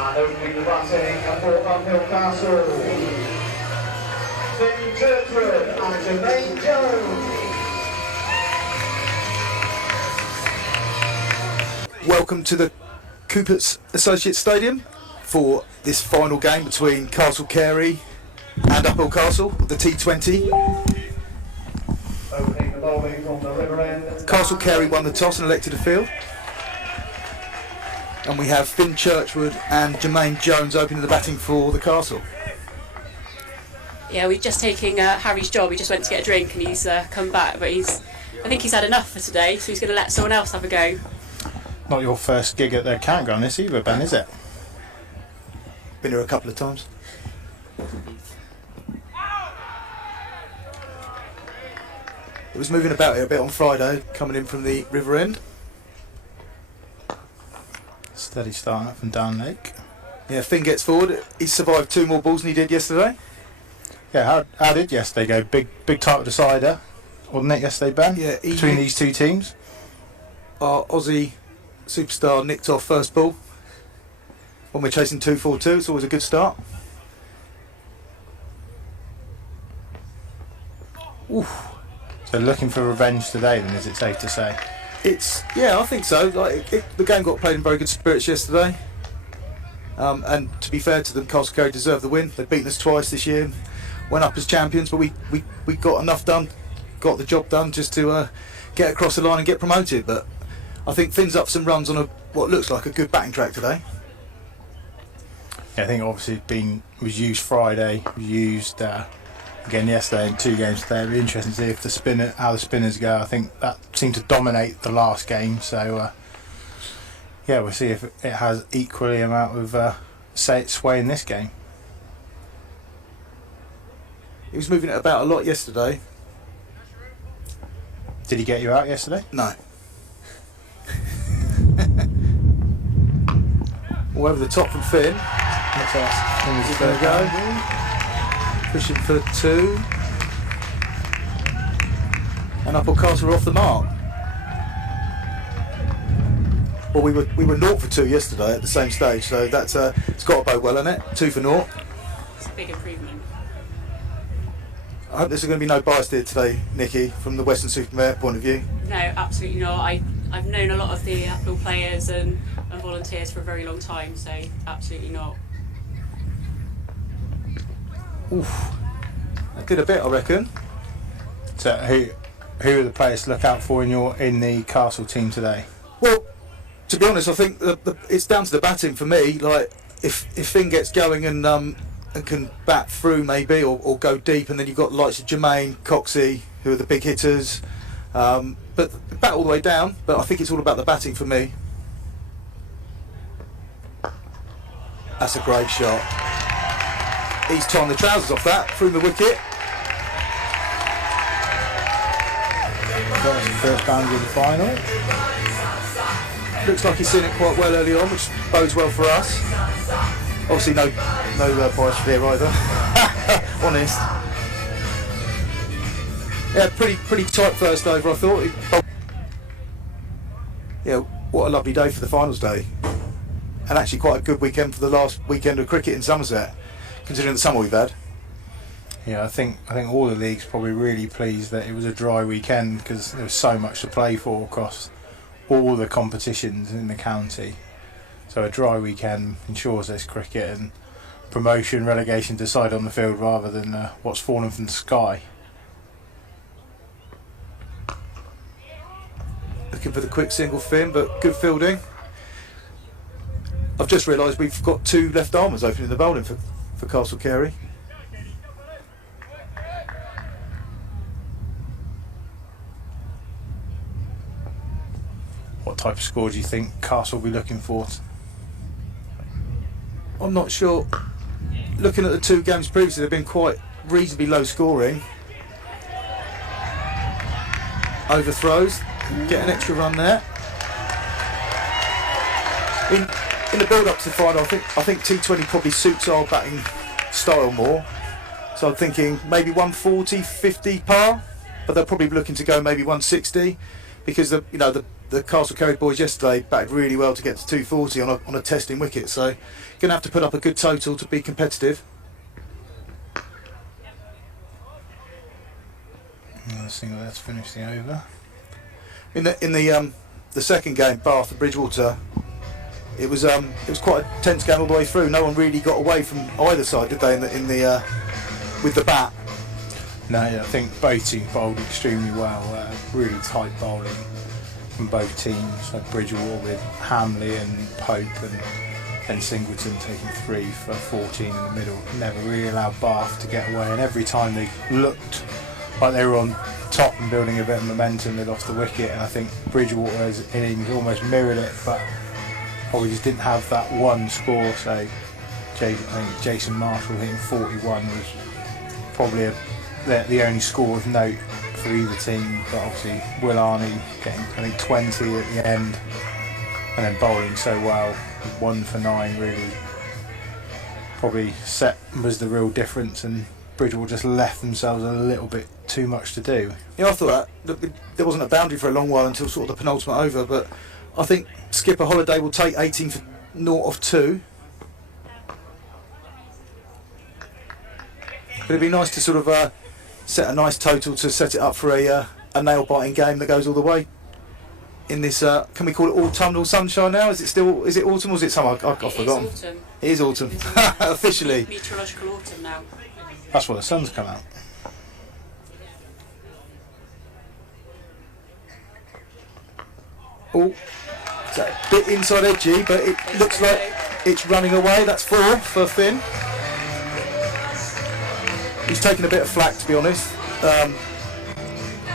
And opening the batting for Uphill Castle, Fintan Churchward and Jermaine Jones. Welcome to the Cooper's Associates Stadium for this final game between Castle Carey and Uphill Castle, the T20. Opening the bowling from the river end. Castle Carey won the toss and elected a field. And we have Fintan Churchward and Jermaine Jones opening the batting for the Castle. Yeah, we're just taking Harry's job. He just went to get a drink and he's come back, but I think he's had enough for today, so he's going to let someone else have a go. Not your first gig at the campground this either, Ben, is it? Been here a couple of times. It was moving about here a bit on Friday, coming in from the river end. Steady start up from Down Lake. Yeah, Finn gets forward. He survived 2 more balls than he did yesterday. Yeah, how did yesterday go? Big title decider, wasn't it yesterday, Ben? Yeah, between these two teams. Our Aussie superstar nicked off first ball. When we're chasing 2-4-2, it's always a good start. Oof. So looking for revenge today, then, is it safe to say? Yeah, I think so. The game got played in very good spirits yesterday, and to be fair to them, Castle Carey deserved the win. They've beaten us twice this year, went up as champions, but we got enough done, got the job done just to get across the line and get promoted. But I think Finn's up some runs on what looks like a good batting track today. Yeah, I think obviously was used Friday, was used again yesterday in 2 games today. It'll be interesting to see if how the spinners go. I think that seemed to dominate the last game, so yeah, we'll see if it has equally amount of sway in this game. He was moving it about a lot yesterday. Did he get you out yesterday? No. All over the top from Finn. That's us. He's going to go. Pushing for 2. And Uphill Castle are off the mark. Well, we were 0 for 2 yesterday at the same stage, so that's it's got to bode well, hasn't it? 2 for 0. It's a big improvement. I hope there's going to be no bias here today, Nikki, from the Western-super-Mare point of view. No, absolutely not. I've known a lot of the Uphill players and volunteers for a very long time, so absolutely not. Oof. That did a bit, I reckon. So who are the players to look out for in the Castle team today? Well, to be honest, I think it's down to the batting for me. Like, if Finn gets going and can bat through maybe, or go deep, and then you've got the likes of Jermaine, Coxey, who are the big hitters. But bat all the way down. But I think it's all about the batting for me. That's a great shot. He's tying the trousers off that, through the wicket. First boundary of the final. Looks like he's seen it quite well early on, which bodes well for us. Obviously no bias here either. Honest. Yeah, pretty tight first over, I thought. Yeah, what a lovely day for the finals day. And actually quite a good weekend for the last weekend of cricket in Somerset, considering the summer we've had. Yeah, I think all the leagues probably really pleased that it was a dry weekend, because there was so much to play for across all the competitions in the county. So a dry weekend ensures there's cricket and promotion, relegation decide on the field rather than what's fallen from the sky. Looking for the quick single, Finn, but good fielding. I've just realised we've got 2 left armers opening the bowling for Castle Carey. What type of score do you think Castle will be looking for? I'm not sure. Looking at the 2 games previously, they've been quite reasonably low scoring. Overthrows, get an extra run there. In the build-up to the final, I think T20 probably suits our batting style more. So I'm thinking maybe 140, 50 par, but they're probably looking to go maybe 160, because the the Castle Carried boys yesterday batted really well to get to 240 on a testing wicket, so going to have to put up a good total to be competitive. Let's see, let's finish the over. In the second game, Bath and Bridgewater, it was quite a tense game all the way through. No one really got away from either side, did they? With the bat. No, yeah, I think both teams bowled extremely well. Really tight bowling from both teams. Like Bridgewater with Hamley and Pope, and Singleton taking 3 for 14 in the middle. Never really allowed Bath to get away, and every time they looked like they were on top and building a bit of momentum, they lost the wicket. And I think Bridgewater's innings almost mirrored it, but probably just didn't have that one score. So I think Jason Marshall hitting 41 was probably the only score of note for either team. But obviously Will Arney getting, I think, 20 at the end, and then bowling so well, 1 for 9 really. Probably set was the real difference, and Bridgewater just left themselves a little bit too much to do. Yeah, I thought that there wasn't a boundary for a long while until sort of the penultimate over, but I think skipper Holiday will take 18 for 0 off 2. But it'd be nice to sort of set a nice total to set it up for a nail-biting game that goes all the way. In this, can we call it autumnal sunshine now? Is it autumn or is it summer? I've forgotten. It's autumn. It is autumn, officially. Meteorological autumn now. That's why the sun's come out. Oh, it's a bit inside edgy, but it looks like it's running away. That's 4 for Finn. He's taken a bit of flack, to be honest.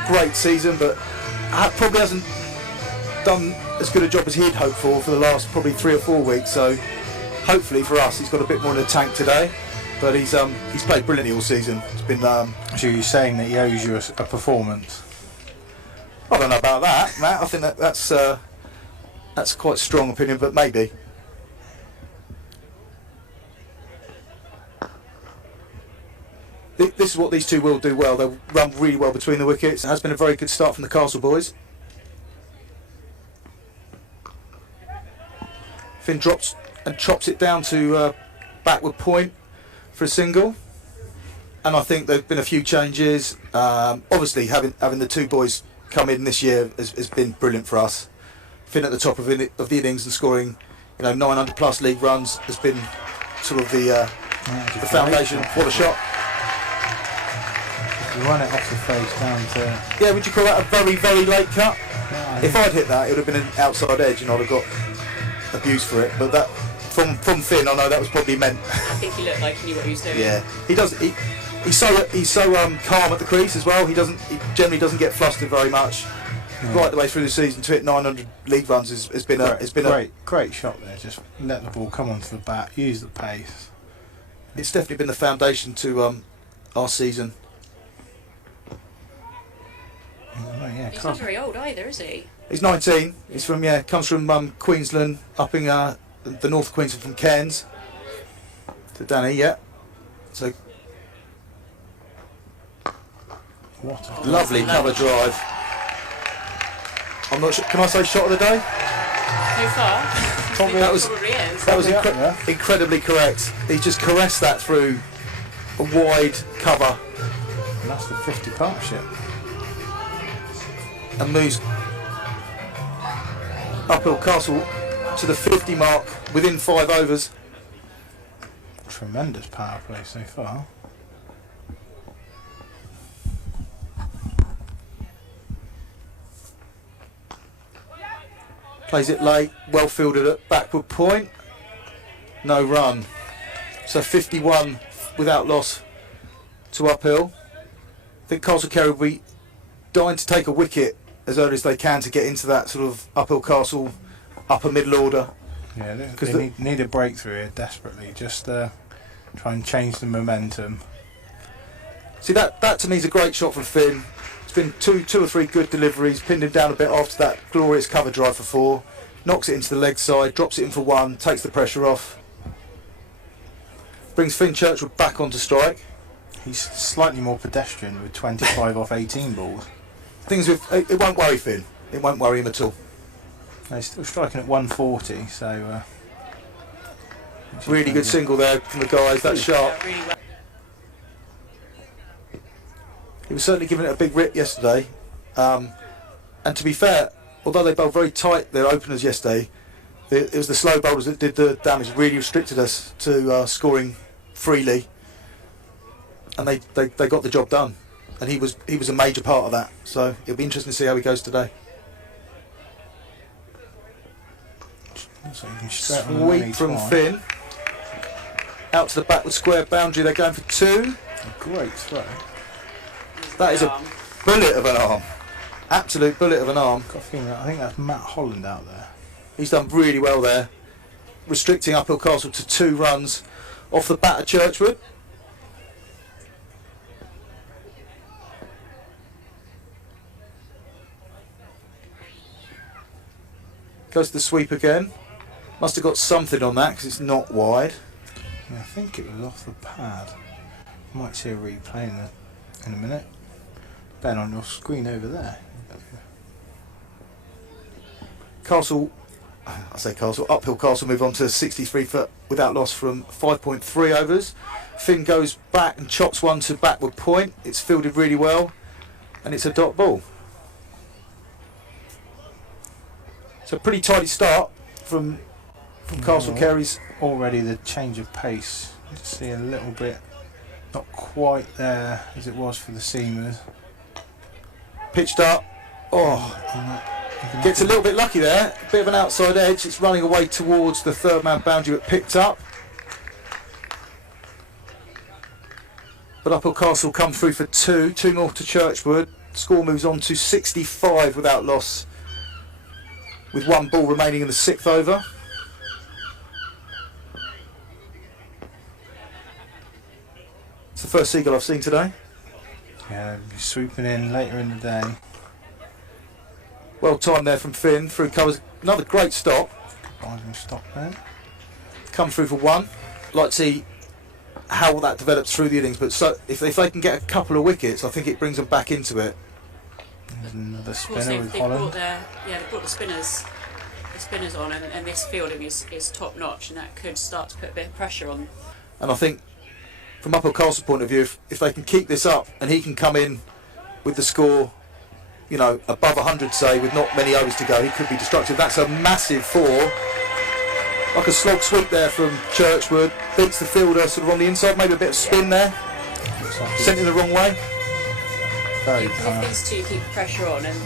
Great season, but probably hasn't done as good a job as he'd hoped for the last probably 3 or 4 weeks. So hopefully for us, he's got a bit more in the tank today. But he's played brilliantly all season. It's been. So you're saying that he owes you a performance? I don't know about that, Matt. I think that's quite a strong opinion, but maybe. This is what these two will do well. They'll run really well between the wickets. It has been a very good start from the Castle boys. Finn drops and chops it down to backward point for a single. And I think there have been a few changes. Obviously, having the two boys come in this year has been brilliant for us. Finn at the top of the innings and scoring, 900 plus league runs has been sort of the foundation. What a shot! You run it off the face down to. Yeah, would you call that a very, very late cut? Yeah, if I'd hit that, it would have been an outside edge, and I'd have got abuse for it. But that from Finn, I know that was probably meant. I think he looked like he knew what he was doing. Yeah, he does. He's so calm at the crease as well. He generally doesn't get flustered very much. Right the way through the season to hit 900 league runs has been a great shot there. Just let the ball come onto the bat, use the pace. It's definitely been the foundation to our season. Oh, yeah, He's not very old either, is he? He's 19. He's comes from Queensland, up in the north of Queensland, from Cairns. To Danny, yeah. So what a lovely cover drive. I'm not sure. Can I say shot of the day? So far, Probably is. That was incredibly correct. He just caressed that through a wide cover. And that's the 50 partnership. And moves uphill Castle to the 50 mark within 5 overs. Tremendous power play so far. Plays it late, well fielded at backward point. No run. So 51 without loss to uphill. I think Castle Carey will be dying to take a wicket as early as they can to get into that sort of uphill Castle upper middle order. Yeah, they need a breakthrough here desperately. Just try and change the momentum. See, that to me is a great shot from Finn. It's been two or three good deliveries, pinned him down a bit after that glorious cover drive for 4, knocks it into the leg side, drops it in for 1, takes the pressure off, brings Fintan Churchward back onto strike. He's slightly more pedestrian with 25 off 18 balls. Things with it won't worry Finn. It won't worry him at all. They're still striking at 140, so... Really good single there from the guys, that's sharp. Yeah, really well. He was certainly giving it a big rip yesterday. And to be fair, although they bowled very tight, their openers yesterday, it was the slow bowlers that did the damage, really restricted us to scoring freely. And they got the job done. And he was a major part of that. So it'll be interesting to see how he goes today. So you can straight on the money Sweep from twice. Finn. Out to the backward square boundary, they're going for 2. A great throw. That is a bullet of an arm. Absolute bullet of an arm. Got a feeling I think that's Matt Holland out there. He's done really well there. Restricting Uphill Castle to 2 runs off the bat of Churchward. Goes to the sweep again. Must have got something on that because it's not wide. Yeah, I think it was off the pad. Might see a replay in a minute. Ben, on your screen over there. Castle, I say Castle, Uphill Castle move on to 63 foot without loss from 5.3 overs. Finn goes back and chops one to backward point. It's fielded really well and it's a dot ball. So a pretty tidy start from Castle Carey's. Already the change of pace. You see a little bit not quite there as it was for the seamers. Pitched up. Oh, gets a little bit lucky there. A bit of an outside edge. It's running away towards the third man boundary but picked up. But Uphill Castle come through for 2. 2 more to Churchward. Score moves on to 65 without loss, with 1 ball remaining in the 6th over. It's the first seagull I've seen today. Yeah, be swooping in later in the day. Well timed there from Finn. Through covers. Another great stop. Binding stop there. Come through for 1. Like to see how that develops through the innings. But so if they can get a couple of wickets, I think it brings them back into it. There's another Of course, spinner with they Holland. they brought the spinners on, and this fielding is top notch, and that could start to put a bit of pressure on. And I think from Uphill Castle's point of view, if they can keep this up and he can come in with the score, you know, above 100, say, with not many overs to go, he could be destructive. That's a massive 4. Like a slog sweep there from Churchward. Beats the fielder sort of on the inside, maybe a bit of spin there. Looks like Sent in the wrong way. very If calm. these two keep the pressure on, and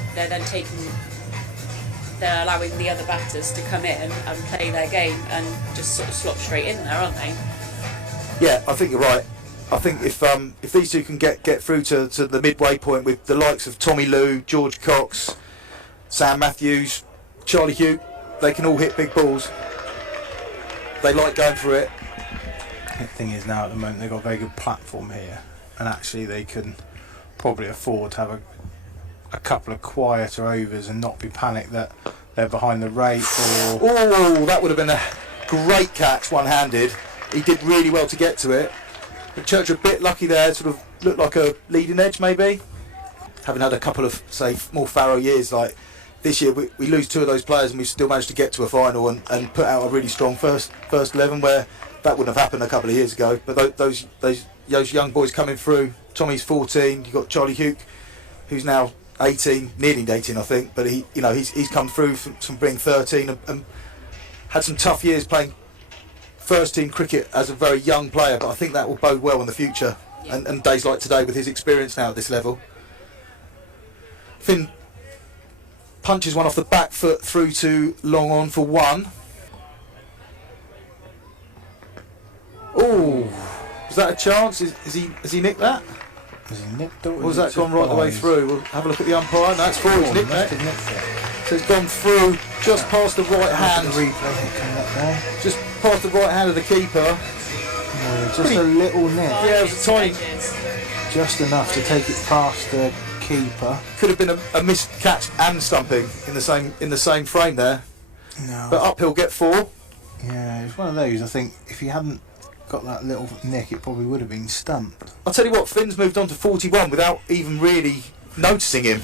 they're allowing the other batters to come in and play their game and just sort of slot straight in there, aren't they? Yeah, I think you're right. I think if these two can get through to the midway point with the likes of Tommy Lou, George Cox, Sam Matthews, Charlie Hugh, they can all hit big balls. They like going for it. The thing is now at the moment they've got a very good platform here, and actually they can probably afford to have a couple of quieter overs and not be panicked that they're behind the rate or... Oh, that would have been a great catch one-handed. He did really well to get to it. But Church a bit lucky there, sort of looked like a leading edge maybe. Having had a couple of, say, more fallow years, like this year we lose 2 of those players and we've still managed to get to a final and put out a really strong first 11 where that wouldn't have happened a couple of years ago. But those young boys coming through, Tommy's 14, you've got Charlie Hugh, who's now 18, nearly 18 I think, but he's come through from being 13 and had some tough years playing first team cricket as a very young player, but I think that will bode well in the future, and days like today with his experience now at this level. Finn punches one off the back foot through to long on for 1. Oh, was that a chance? Has he nicked that? Has he nicked it, Or has that gone right the way through? We'll have a look at the umpire. No, it's 4. He's nicked that. So it's gone through just past the right hand. Just past the right hand of the keeper. Yeah, just a little nick. Yeah, it was a tiny. Just enough to take it past the keeper. Could have been a missed catch and stumping in the same frame there. No. But Uphill get 4. Yeah, it's one of those. I think if he hadn't got that little nick, it probably would have been stumped. I'll tell you what, Finn's moved on to 41 without even really noticing him.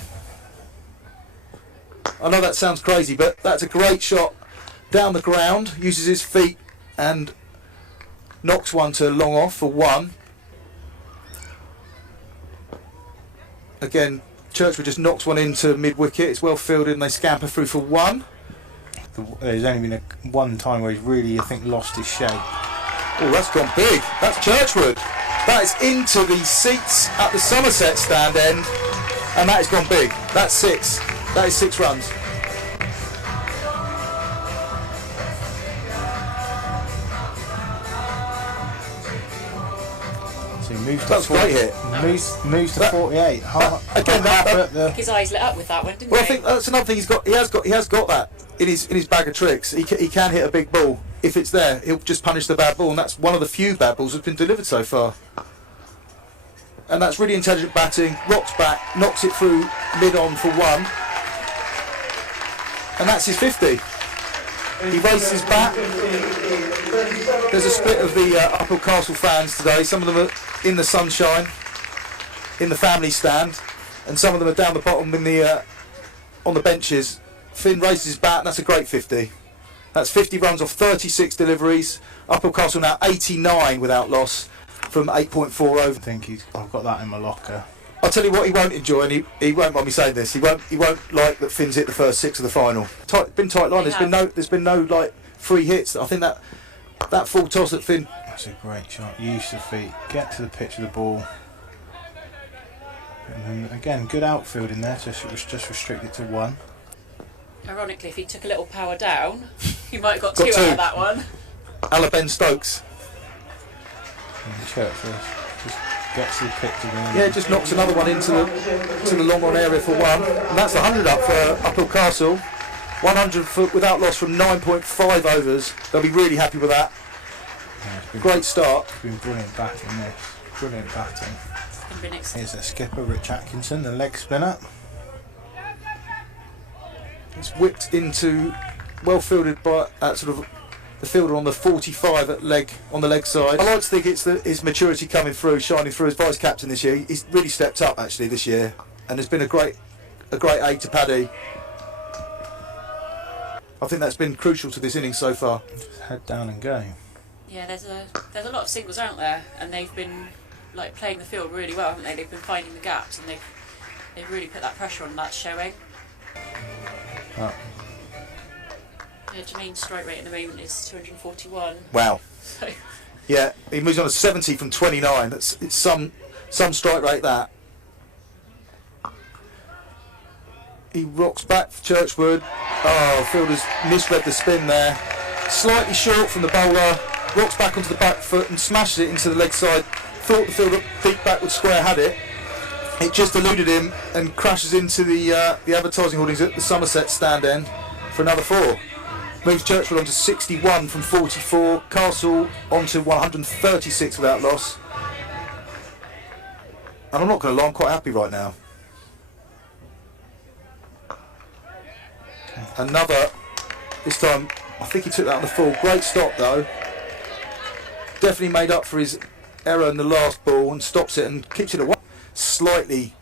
I know that sounds crazy, but that's a great shot down the ground, uses his feet and knocks one to long off for 1. Again, Churchward just knocks one into mid-wicket. It's well fielded and they scamper through for 1. There's only been one time where he's really, I think, lost his shape. Oh, that's gone big. That's Churchward. That is into the seats at the Somerset stand end, and that has gone big. That's 6. That is 6 runs. So he moves to That's a great hit. Moves to 48. His eyes lit up with that one, didn't Well, they? I think that's another thing. He has got that in his bag of tricks. He can hit a big ball if it's there. He'll just punish the bad ball, and that's one of the few bad balls that's been delivered so far. And that's really intelligent batting. Rocks back, knocks it through mid-on for 1, and that's his 50. He raises his bat. There's a split of the Uphill Castle fans today. Some of them are in the sunshine, in the family stand, and some of them are down the bottom in the on the benches. Finn raises his bat, and that's a great 50. That's 50 runs off 36 deliveries. Uphill Castle now 89 without loss from 8.4 over. I think I've got that in my locker. I'll tell you what he won't enjoy, and he won't mind me saying this. He won't like that Finn's hit the first 6 of the final. Been tight line. There's been no like free hits. I think that full toss at Finn. That's a great shot. Use the feet. Get to the pitch of the ball. And then again, good outfield in there. Just restrict it to 1. Ironically, if he took a little power down, he might have got 2 out of that one. Ala Ben Stokes. And Churchward just gets to the pitch again. Yeah, just knocks another one into the long on area for 1, and that's 100 up for Uphill Castle. 100 without loss from 9.5 overs. They'll be really happy with that. Yeah, great start. It's been brilliant batting this. Brilliant batting. Here's their skipper, Rich Atkinson, the leg spinner. It's whipped into, well fielded by sort of the fielder on the 45 on the leg side. I like to think it's his maturity coming through, shining through as vice captain this year. He's really stepped up actually this year, and has been a great aid to Paddy. I think that's been crucial to this innings so far. Just head down and go. Yeah, there's a lot of singles out there, and they've been like playing the field really well, haven't they? They've been finding the gaps, and they've really put that pressure on. That's showing. Oh. Yeah, Jermaine's strike rate at the moment is 241. Wow. So. Yeah, he moves on to 70 from 29. It's some strike rate that. He rocks back for Churchward. Oh, fielder's misread the spin there. Slightly short from the bowler. Rocks back onto the back foot and smashes it into the leg side. Thought the fielder deep backward square had it. It just eluded him and crashes into the advertising hoardings at the Somerset stand end for another 4. Moves Churchward on to 61 from 44. Castle on to 136 without loss. And I'm not going to lie, I'm quite happy right now. Another, this time, I think he took that on the full. Great stop though. Definitely made up for his error in the last ball and stops it and kicks it away. Slightly,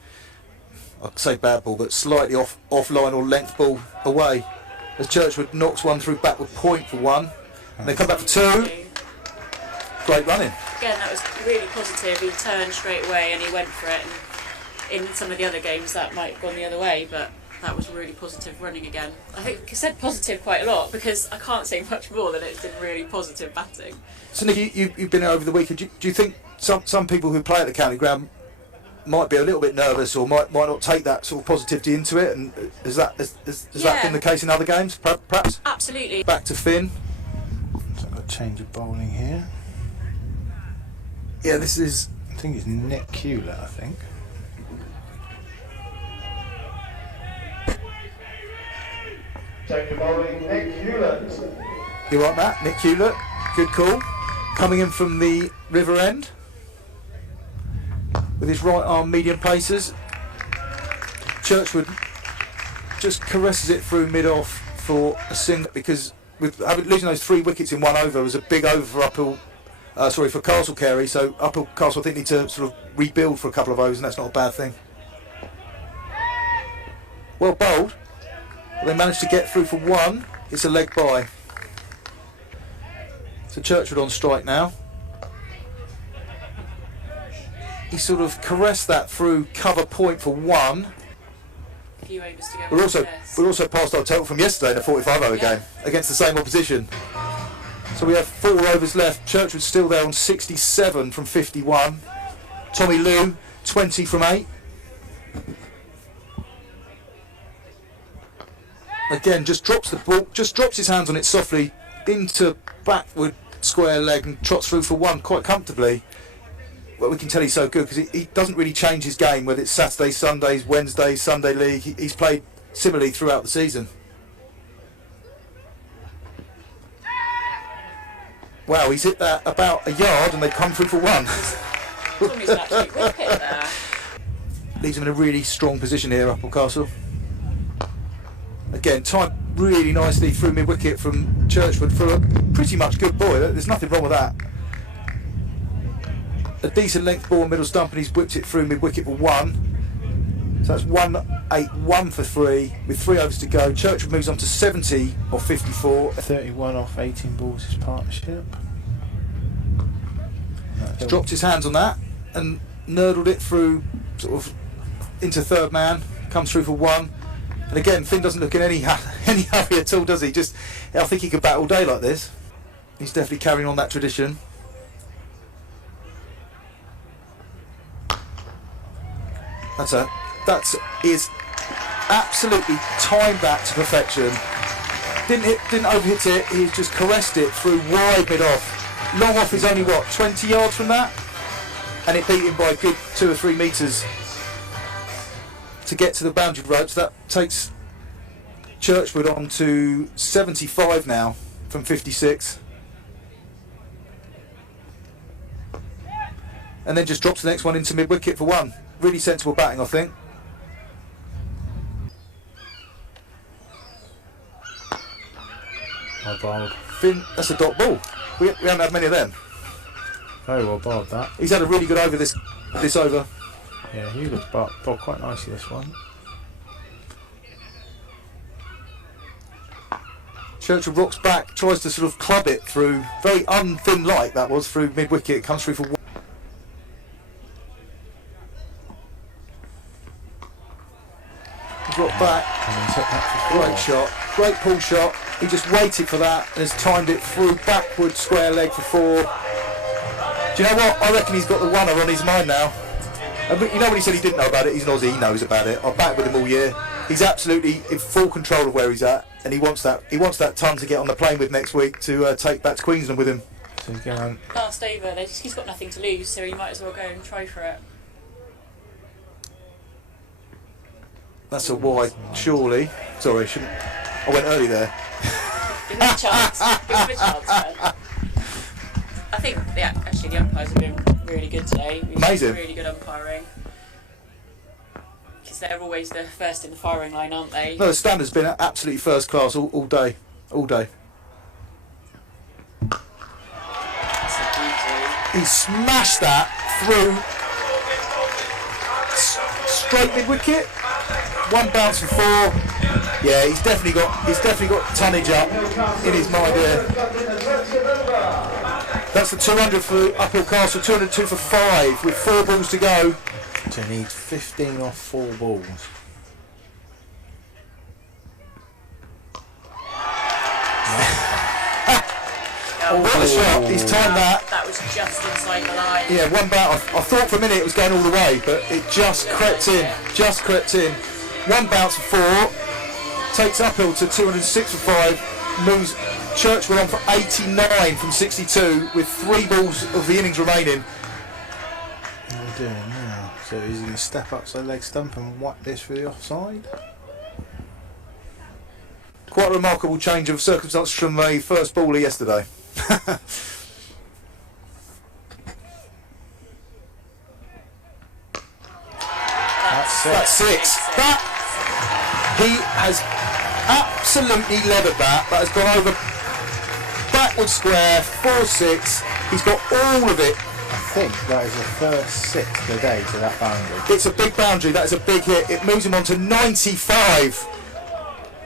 I'd say bad ball, but slightly offline or length ball away. As Churchward knocks one through backward point for 1. And they come back for 2. Great running. Again, that was really positive. He turned straight away and he went for it. And in some of the other games that might have gone the other way, but that was really positive running again. I think I said positive quite a lot because I can't say much more than it's been really positive batting. So Nick, you've been there over the weekend. Do you think some people who play at the county ground might be a little bit nervous or might not take that sort of positivity into it? And has that been the case in other games, perhaps? Absolutely. Back to Finn. So I've got a change of bowling here. Yeah, this is... I think it's Nick Hewlett, I think. Change of bowling, Nick Hewlett. You're right, Matt. Nick Hewlett. Good call. Coming in from the River End with his right arm medium pacers. Churchward just caresses it through mid-off for a single, because with losing those 3 wickets in 1 over was a big over for Uphill, for Castle Carey. So Uphill Castle, I think, need to sort of rebuild for a couple of overs, and that's not a bad thing. Well bowled. They managed to get through for one. It's a leg by. So Churchward on strike now. He sort of caressed that through cover point for one. A few overs to go. We're also past our total from yesterday in a 45-over game against the same opposition. So we have 4 overs left. Churchward's still there on 67 from 51. Tommy Lou 20 from 8. Again, just drops the ball, just drops his hands on it softly into backward square leg and trots through for one quite comfortably. Well, we can tell he's so good because he doesn't really change his game, whether it's Saturdays, Sundays, Wednesdays, Sunday League. He's played similarly throughout the season. Wow, he's hit that about a yard and they've come through for one. Tommy's an absolute wicket there. Leaves him in a really strong position here, Applecastle. Again, timed really nicely through mid-wicket from Churchward for a pretty much good ball. There's nothing wrong with that. A decent length ball middle stump and he's whipped it through mid-wicket for one. So that's 1-8-1 for 3 with 3 overs to go. Churchward moves on to 70 off 54. 31 off 18 balls his partnership. He's dropped his hands on that and nurdled it through sort of into third man. Comes through for one. And again, Finn doesn't look in any hurry at all, does he? Just, I think he could bat all day like this. He's definitely carrying on that tradition. That is absolutely timed that to perfection. Didn't overhit it. He's just caressed it through wide mid off. Long off is only what, 20 yards from that, and it beat him by a good 2 or 3 metres to get to the boundary ropes. That takes Churchward on to 75 now from 56. And then just drops the next one into mid-wicket for one. Really sensible batting, I think. Well bowled. Finn, that's a dot ball. We haven't had many of them. Very well bowled that. He's had a really good over this over. Yeah, he looks bowled quite nicely this one. Churchward rocks back, tries to sort of club it through, very un-Finn like that was, through mid-wicket, comes through for one. Dropped back, great shot, great pull shot. He just waited for that and has timed it through backward square leg for 4. Do you know what? I reckon he's got the one on his mind now. And you know when he said he didn't know about it, he's an Aussie, he knows about it. I've backed with him all year. He's absolutely in full control of where he's at, and he wants that ton to get on the plane with next week to take back to Queensland with him. So he's going last over, he's got nothing to lose, so he might as well go and try for it. That's a wide, surely. Sorry, I went early there. Give him a chance. Give him a chance, man. I think, actually the umpires have been really good today. Amazing. Really good umpiring. Because they're always the first in the firing line, aren't they? No, the standard's been absolutely first class all day. All day. That's a beauty. He smashed that through straight mid-wicket. One bounce for 4. Yeah, he's definitely got tonnage up in his mind here. That's the 200 for Applecastle, 202 for 5 with 4 balls to go. So he needs 15 off 4 balls. What a shot, he's timed that. That was just inside the line. Yeah, one bounce. I thought for a minute it was going all the way, but it just crept in. One bounce for 4, takes uphill to 206 for 5, moves Churchward on for 89 from 62 with 3 balls of the innings remaining. What are we doing now? So he's going to step up to the leg stump and whack this for the offside? Quite a remarkable change of circumstance from the first baller yesterday. That's 6. He has absolutely levered that. That has gone over backward square, 4-6. He's got all of it. I think that is the first 6 of the day to that boundary. It's a big boundary. That is a big hit. It moves him on to 95.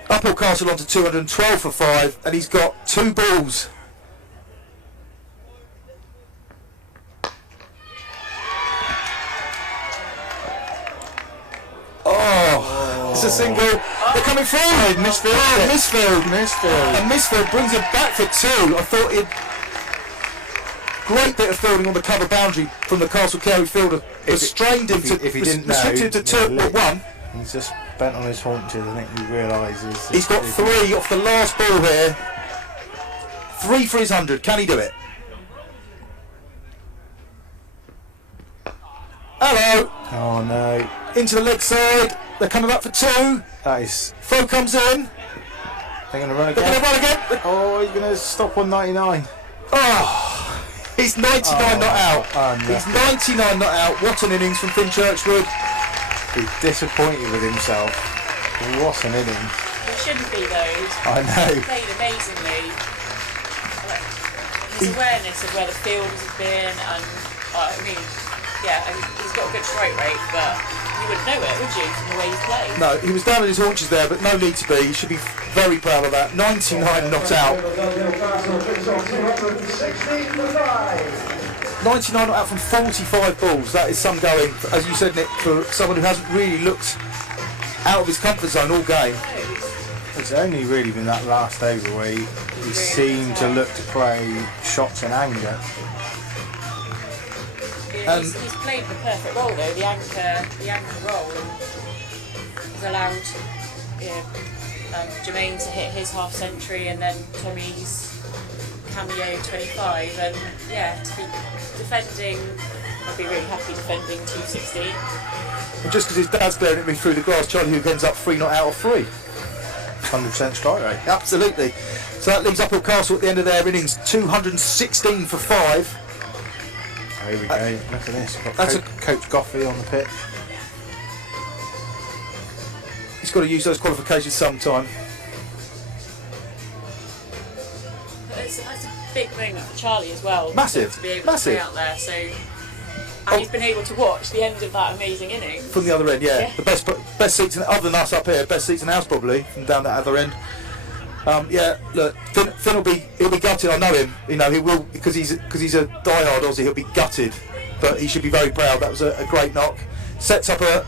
Uphill Castle on to 212 for 5, and he's got 2 balls. Oh, it's a single. They're coming forward. Misfield. And Misfield brings it back for 2. I thought it. Great bit of fielding on the cover boundary from the Castle Carey fielder. Restrained him to. If he didn't know, restricted to 2 at 1. He's just bent on his haunches. I think he realises. He's got 3 off the last ball here. 3 for his 100. Can he do it? Hello. Oh no. Into the leg side. They're coming up for 2. That is. Throw comes in. They're going to run They're again. going to run again. Oh, he's going to stop on 99. Oh, he's 99 not out. He's 99 not out. What an innings from Fintan Churchward. He's disappointed with himself. What an innings. He shouldn't be though. I know. He played amazingly. His awareness of where the fields have been, and I mean, yeah, he's got a good strike rate, but you wouldn't know it, would you, from the way he's played? No, he was down at his haunches there, but no need to be. He should be very proud of that. 99 not out. 99 not out from 45 balls. That is some going, as you said, Nick, for someone who hasn't really looked out of his comfort zone all game. It's only really been that last over where he seemed to look to play shots in anger. He's played the perfect role though, the anchor role, and has allowed Jermaine to hit his half century and then Tommy's cameo 25, and yeah, to be defending, I'd be really happy defending 216. And just because his dad's glaring at me through the glass, Charlie Hook ends up 3 not out of 3. 100% strike rate. Absolutely. So that leaves Uphill Castle at the end of their innings 216 for 5. Here we go. Look at this. That's Coach Goffey on the pitch. He's got to use those qualifications sometime. It's a big moment for Charlie as well. Massive. To be able to play out there. So, and he's been able to watch the end of that amazing innings. From the other end, yeah. The best seats, other than us up here, best seats in the house probably, from down that other end. Yeah, look, Finn he'll be gutted. I know him. You know he will, because he's a die-hard Aussie. He'll be gutted, but he should be very proud. That was a great knock. Sets up a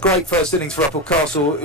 great first innings for Uphill Castle.